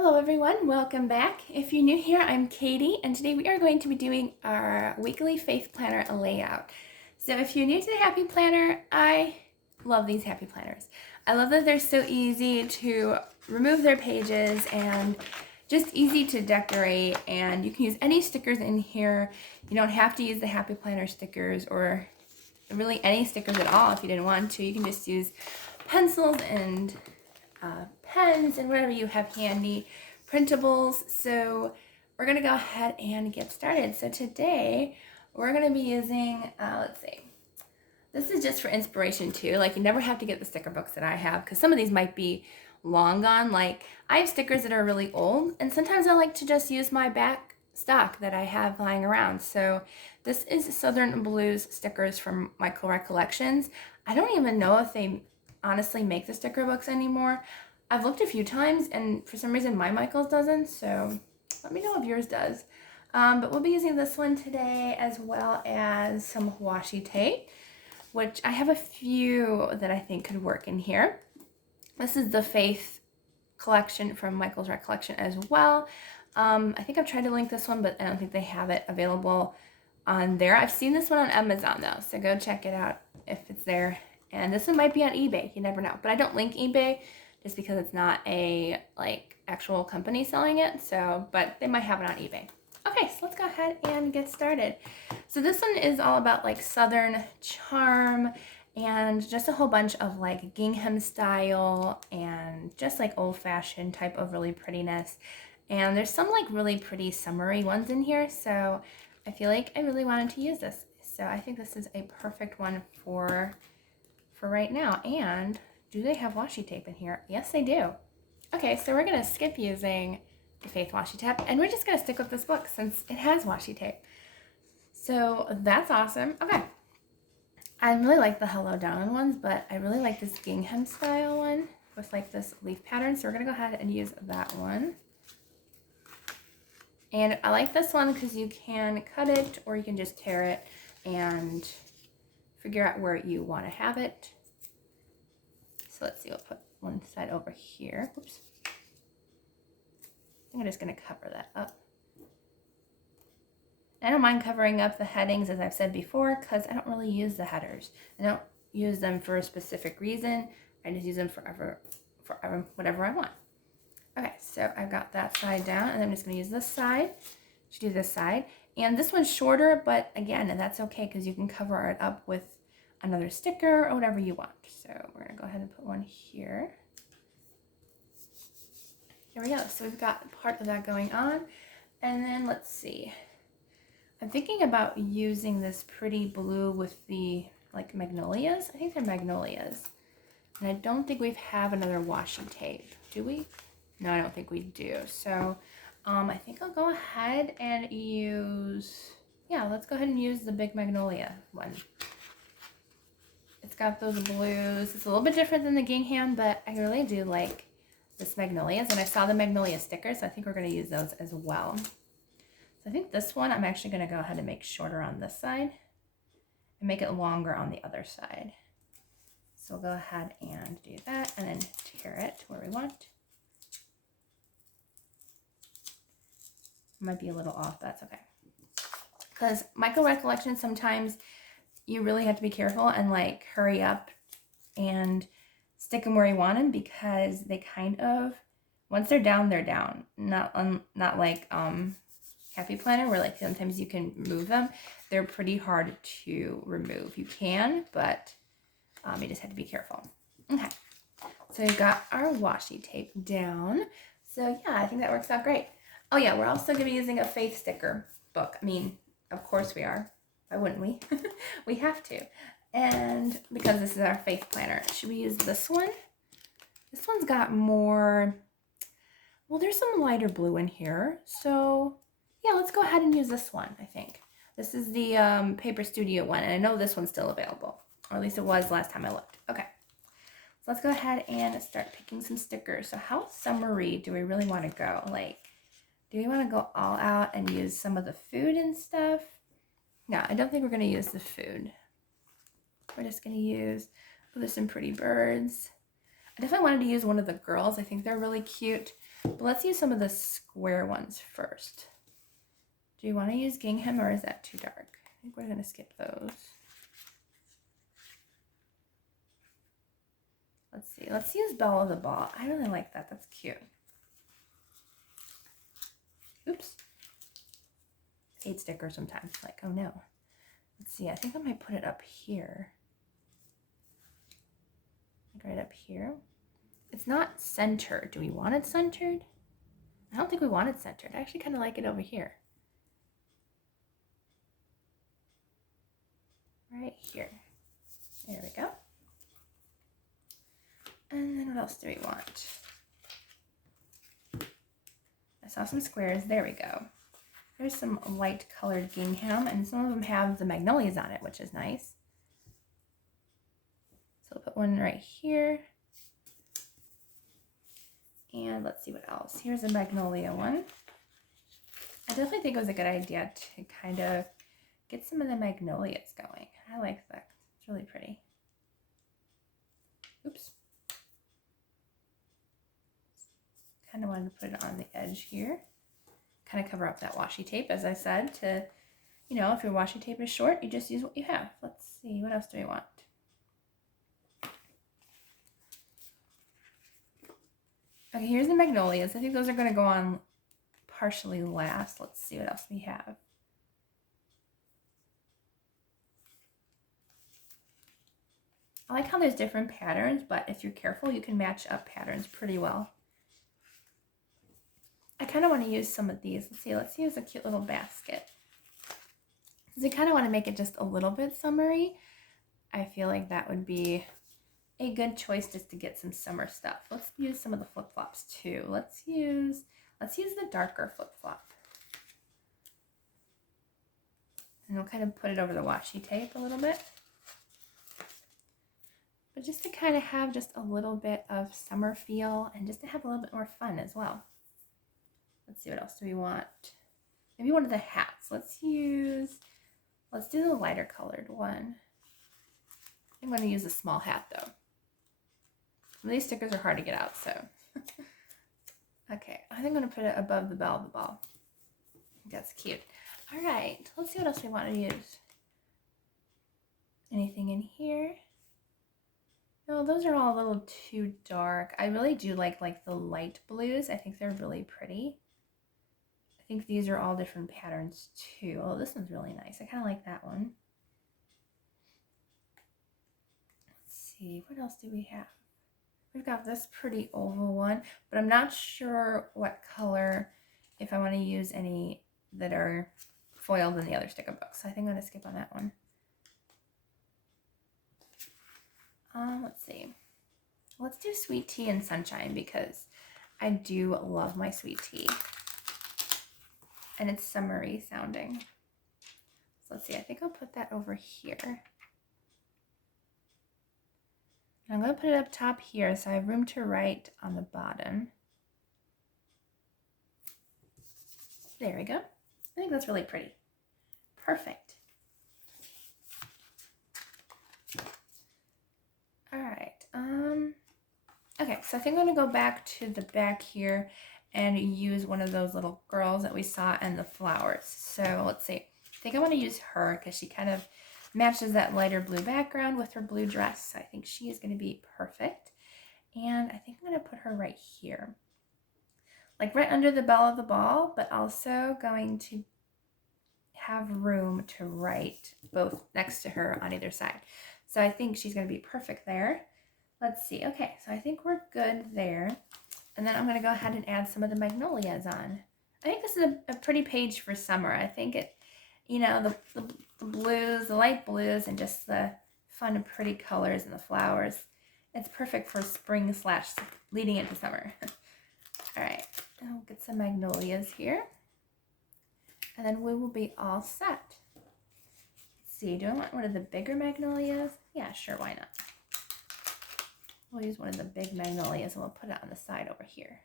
Hello everyone, welcome back. If you're new here, I'm Katie, and today we are going to be doing our weekly faith planner layout. So if you're new to the Happy Planner, I love these Happy Planners. I love that they're so easy to remove their pages and just easy to decorate, and you can use any stickers in here. You don't have to use the Happy Planner stickers or really any stickers at all if you didn't want to. You can just use pencils and pens and whatever you have handy, printables. So we're gonna go ahead and get started. So today we're gonna be using, let's see, this is just for inspiration too. Like, you never have to get the sticker books that I have, because some of these might be long gone. Like, I have stickers that are really old, and sometimes I like to just use my back stock that I have lying around. So this is Southern Blues stickers from Michael Recollections. I don't even know if they honestly make the sticker books anymore. I've looked a few times, and for some reason my Michael's doesn't, so let me know if yours does. But we'll be using this one today, as well as some washi tape, which I have a few that I think could work in here. This is the Faith collection from Michael's Recollection as well. I think I've tried to link this one, but I don't think they have it available on there. I've seen this one on Amazon though, so go check it out if it's there. And this one might be on eBay, you never know. But I don't link eBay just because it's not a actual company selling it. So, but they might have it on eBay. Okay, so let's go ahead and get started. So this one is all about Southern charm and just a whole bunch of gingham style and just old-fashioned type of really prettiness. And there's some really pretty summery ones in here, so I feel like I really wanted to use this. So I think this is a perfect one for right now. And do they have washi tape in here? Yes, they do. Okay, so we're gonna skip using the Faith washi tape, and we're just gonna stick with this book since it has washi tape. So that's awesome. Okay, I really like the Hello Down ones, but I really like this gingham style one with this leaf pattern. So we're gonna go ahead and use that one. And I like this one because you can cut it or you can just tear it and figure out where you want to have it. So let's see, we'll put one side over here. Oops. I think I'm just going to cover that up. I don't mind covering up the headings, as I've said before, because I don't really use the headers. I don't use them for a specific reason. I just use them for whatever I want. Okay, so I've got that side down, and I'm just going to use this side to do this side. And this one's shorter, but again, that's okay because you can cover it up with another sticker or whatever you want. So we're going to go ahead and put one here. Here we go. So we've got part of that going on. And then let's see. I'm thinking about using this pretty blue with the magnolias. I think they're magnolias. And I don't think we have another washi tape. Do we? No, I don't think we do. So I think I'll go ahead and use, let's go ahead and use the big magnolia one. It's got those blues. It's a little bit different than the gingham, but I really do like this magnolias. And I saw the magnolia stickers, so I think we're going to use those as well. So I think this one I'm actually going to go ahead and make shorter on this side and make it longer on the other side. So we'll go ahead and do that and then tear it to where we want. Might be a little off, but that's okay. Because Michael Recollection, sometimes you really have to be careful and hurry up and stick them where you want them, because they kind of, once they're down, they're down. Not like Happy Planner, where sometimes you can move them. They're pretty hard to remove. You can, but you just have to be careful. Okay, so we've got our washi tape down. So yeah, I think that works out great. Oh yeah, we're also going to be using a Faith sticker book. I mean, of course we are. Why wouldn't we? We have to. And because this is our Faith planner, should we use this one? This one's got more, well, there's some lighter blue in here. So yeah, let's go ahead and use this one, I think. This is the Paper Studio one, and I know this one's still available. Or at least it was last time I looked. Okay. So let's go ahead and start picking some stickers. So how summery do we really want to go? Do we want to go all out and use some of the food and stuff? No, I don't think we're going to use the food. We're just going to use, oh, there's some pretty birds. I definitely wanted to use one of the girls. I think they're really cute. But let's use some of the square ones first. Do you want to use gingham or is that too dark? I think we're going to skip those. Let's see. Let's use Belle of the Ball. I really like that. That's cute. Oops. I hate stickers sometimes. Like, oh no. Let's see. I think I might put it up here. Like right up here. It's not centered. Do we want it centered? I don't think we want it centered. I actually kind of like it over here. Right here. There we go. And then what else do we want? I saw some squares. There we go. There's some light colored gingham, and some of them have the magnolias on it, which is nice. So I'll put one right here. And let's see what else. Here's a magnolia one. I definitely think it was a good idea to kind of get some of the magnolias going. I like that. It's really pretty. Oops. Kind of wanted to put it on the edge here. Kind of cover up that washi tape, as I said, to, you know, if your washi tape is short, you just use what you have. Let's see, what else do we want? Okay, here's the magnolias. I think those are going to go on partially last. Let's see what else we have. I like how there's different patterns, but if you're careful, you can match up patterns pretty well. I kind of want to use some of these. Let's see, let's use a cute little basket. Because I kind of want to make it just a little bit summery. I feel like that would be a good choice just to get some summer stuff. Let's use some of the flip-flops too. Let's use the darker flip-flop. And we'll kind of put it over the washi tape a little bit. But just to kind of have just a little bit of summer feel and just to have a little bit more fun as well. Let's see, what else do we want? Maybe one of the hats. Let's do the lighter colored one. I'm going to use a small hat though. Some of these stickers are hard to get out, so. Okay, I think I'm going to put it above the Belle of the Ball. That's cute. All right, let's see what else we want to use. Anything in here? No, those are all a little too dark. I really do like the light blues. I think they're really pretty. I think these are all different patterns too. Oh, this one's really nice. I kind of like that one. Let's see, what else do we have? We've got this pretty oval one, but I'm not sure what color, if I want to use any that are foiled in the other sticker book. So I think I'm going to skip on that one. Let's see. Let's do Sweet Tea and Sunshine because I do love my sweet tea. And it's summery sounding. So let's see, I think I'll put that over here. And I'm going to put it up top here so I have room to write on the bottom. There we go. I think that's really pretty. Perfect. All right. Okay, so I think I'm going to go back to the back here and use one of those little girls that we saw and the flowers. So let's see. I think I want to use her because she kind of matches that lighter blue background with her blue dress. So I think she is going to be perfect. And I think I'm going to put her right here. Like right under the Belle of the Ball, but also going to have room to write both next to her on either side. So I think she's going to be perfect there. Let's see. Okay, so I think we're good there. And then I'm going to go ahead and add some of the magnolias on. I think this is a pretty page for summer. I think it, you know, the blues, the light blues, and just the fun and pretty colors and the flowers. It's perfect for spring / leading into summer. All right, I'll get some magnolias here. And then we will be all set. Let's see, do I want one of the bigger magnolias? Yeah, sure, why not? We'll use one of the big magnolias and we'll put it on the side over here.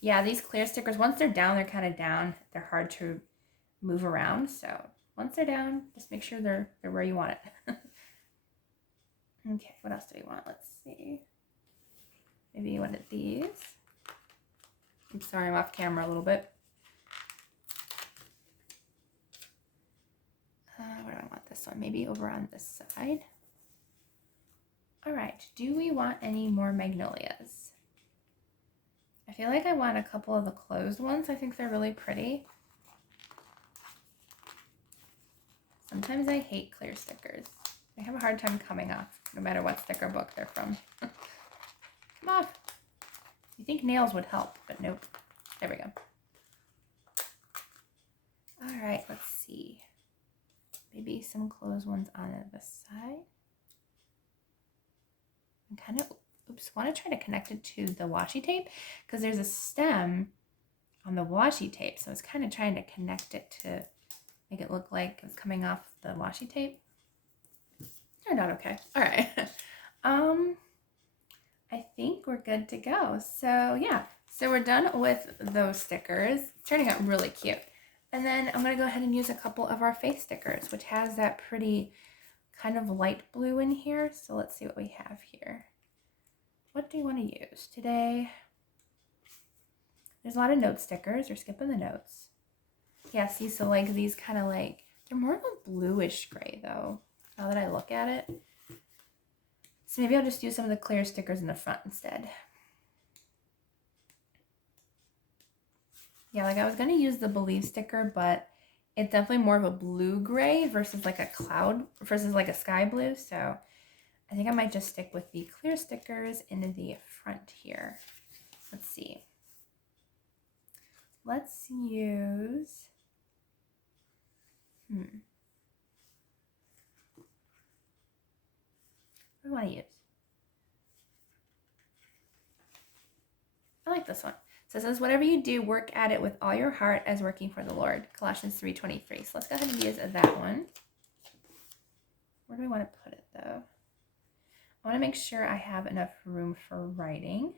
Yeah, these clear stickers, once they're down, they're kind of down. They're hard to move around. So once they're down, just make sure they're where you want it. Okay, what else do we want? Let's see. Maybe one of these. I'm sorry, I'm off camera a little bit. Where do I want this one? Maybe over on this side. All right, do we want any more magnolias? I feel like I want a couple of the closed ones. I think they're really pretty. Sometimes I hate clear stickers. They have a hard time coming off, no matter what sticker book they're from. Come off. You think nails would help, but nope. There we go. All right, let's see. Maybe some closed ones on the side. And kind of, oops, want to try to connect it to the washi tape because there's a stem on the washi tape. So it's kind of trying to connect it to make it look like it's coming off the washi tape. Turned out okay. All right. I think we're good to go. So yeah, so we're done with those stickers. It's turning out really cute. And then I'm going to go ahead and use a couple of our face stickers, which has that pretty kind of light blue in here. So let's see what we have here. What do you want to use today? There's a lot of note stickers. We're skipping the notes. Yeah, see, so like these kind of like, they're more of a bluish gray though, now that I look at it. So maybe I'll just use some of the clear stickers in the front instead. Yeah, like I was going to use the Believe sticker, but it's definitely more of a blue gray versus like a cloud, versus like a sky blue. So I think I might just stick with the clear stickers in the front here. Let's see. Let's use, what do I want to use? I like this one. So it says, whatever you do, work at it with all your heart as working for the Lord. Colossians 3:23. So let's go ahead and use that one. Where do I want to put it though? I want to make sure I have enough room for writing.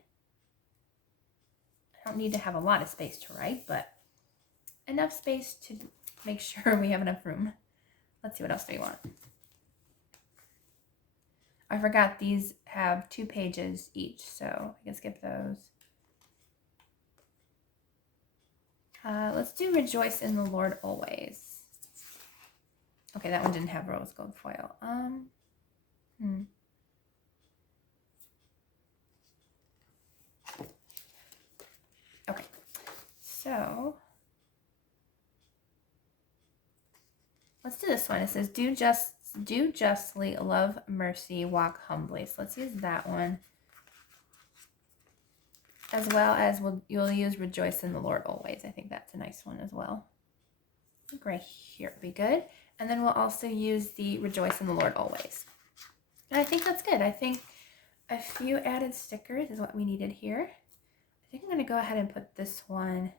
I don't need to have a lot of space to write, but enough space to make sure we have enough room. Let's see, what else do we want? I forgot these have 2 pages each, so I can skip those. Let's do Rejoice in the Lord Always. Okay, that one didn't have rose gold foil. Okay, so let's do this one. It says, do justly, love mercy, walk humbly. So let's use that one. As well as you'll use Rejoice in the Lord Always. I think that's a nice one as well. I think right here would be good. And then we'll also use the Rejoice in the Lord Always. And I think that's good. I think a few added stickers is what we needed here. I think I'm going to go ahead and put this one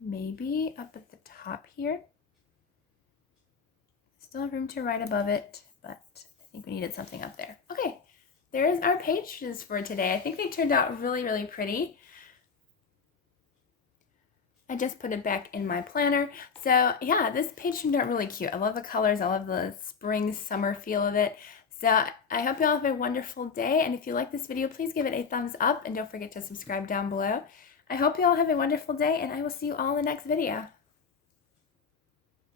maybe up at the top here. Still have room to write above it, but I think we needed something up there. Okay, there's our pages for today. I think they turned out really, really pretty. I just put it back in my planner. So yeah, this page turned out really cute. I love the colors. I love the spring, summer feel of it. So I hope you all have a wonderful day. And if you like this video, please give it a thumbs up and don't forget to subscribe down below. I hope you all have a wonderful day and I will see you all in the next video.